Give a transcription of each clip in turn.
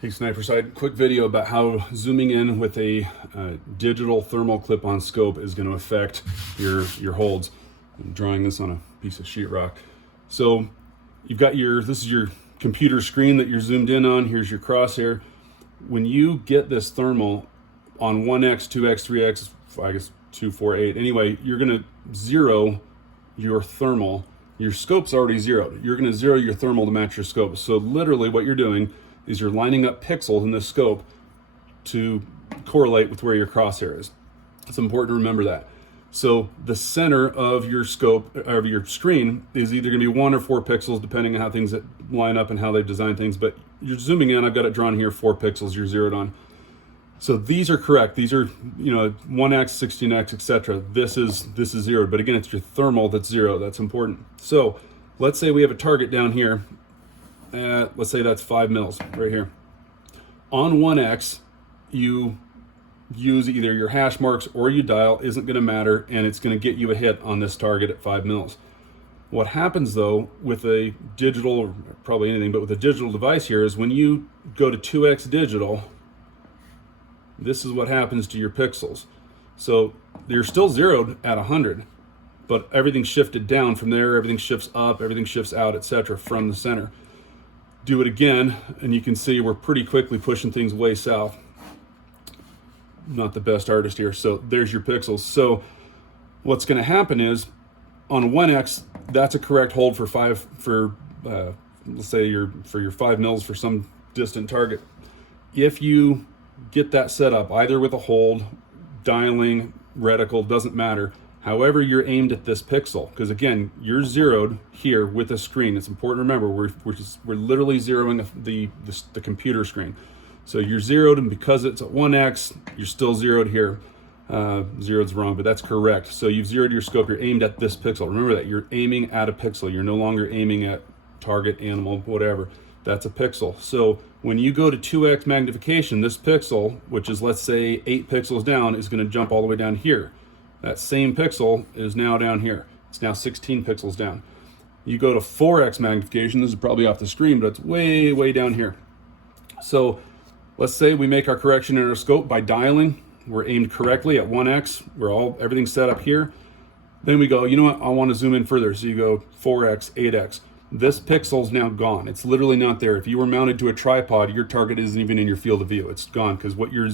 Hey Sniper Side, quick video about how zooming in with a digital thermal clip-on scope is going to affect your holds. I'm drawing this on a piece of sheetrock. So you've got this is your computer screen that you're zoomed in on. Here's your crosshair. When you get this thermal on 1x, 2x, 3x, I guess 2, 4, 8, anyway, you're going to zero your thermal. Your scope's already zeroed. You're going to zero your thermal to match your scope. So literally what you're doing is you're lining up pixels in this scope to correlate with where your crosshair is. It's important to remember that. So the center of your scope, of your screen, is either going to be 1 or 4 pixels, depending on how things line up and how they've designed things. But you're zooming in, I've got it drawn here, 4 pixels you're zeroed on. So these are correct. These are, 1x, 16x, etc. This is zeroed. But again, it's your thermal that's zero. That's important. So let's say we have a target down here. Let's say that's 5 mils right here. On 1x, you use either your hash marks or you dial, isn't going to matter, and it's going to get you a hit on this target at 5 mils. What happens though with a digital, or probably anything, but with a digital device here, is when you go to 2x digital, this is what happens to your pixels. So you're still zeroed at 100, but everything shifted down from there, everything shifts up, everything shifts out, etc. from the center. Do it again, and you can see we're pretty quickly pushing things way south. Not the best artist here, so there's your pixels. So what's going to happen is on 1x, that's a correct hold for let's say for your 5 mils for some distant target. If you get that set up either with a hold, dialing, reticle, doesn't matter. However, you're aimed at this pixel, because again, you're zeroed here with the screen. It's important to remember we're literally zeroing the computer screen. So you're zeroed, and because it's at 1x, you're still zeroed here. Zeroed's wrong, but that's correct. So you've zeroed your scope. You're aimed at this pixel. Remember that you're aiming at a pixel. You're no longer aiming at target, animal, whatever. That's a pixel. So when you go to 2x magnification, this pixel, which is let's say 8 pixels down, is going to jump all the way down here. That same pixel is now down here. It's now 16 pixels down. You go to 4x magnification, this is probably off the screen, but it's way, way down here. So let's say we make our correction in our scope by dialing. We're aimed correctly at 1x. Everything's set up here. Then we go, you know what, I want to zoom in further. So you go 4x, 8x. This pixel's now gone. It's literally not there. If you were mounted to a tripod, your target isn't even in your field of view. It's gone, because what your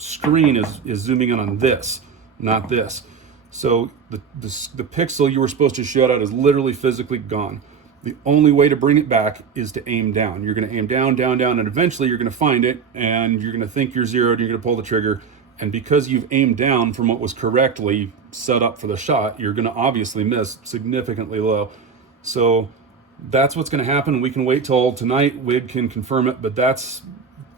screen is zooming in on this, not this. So the pixel you were supposed to shoot at is literally physically gone. The only way to bring it back is to aim down. You're going to aim down, down, down, and eventually you're going to find it, and you're going to think you're zeroed, you're going to pull the trigger, and because you've aimed down from what was correctly set up for the shot, you're going to obviously miss significantly low. So that's what's going to happen. We can wait till tonight. WID can confirm it, but that's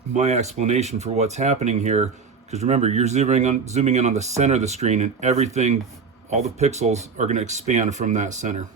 my explanation for what's happening here. Because remember, you're zooming in on the center of the screen, and everything, all the pixels are going to expand from that center.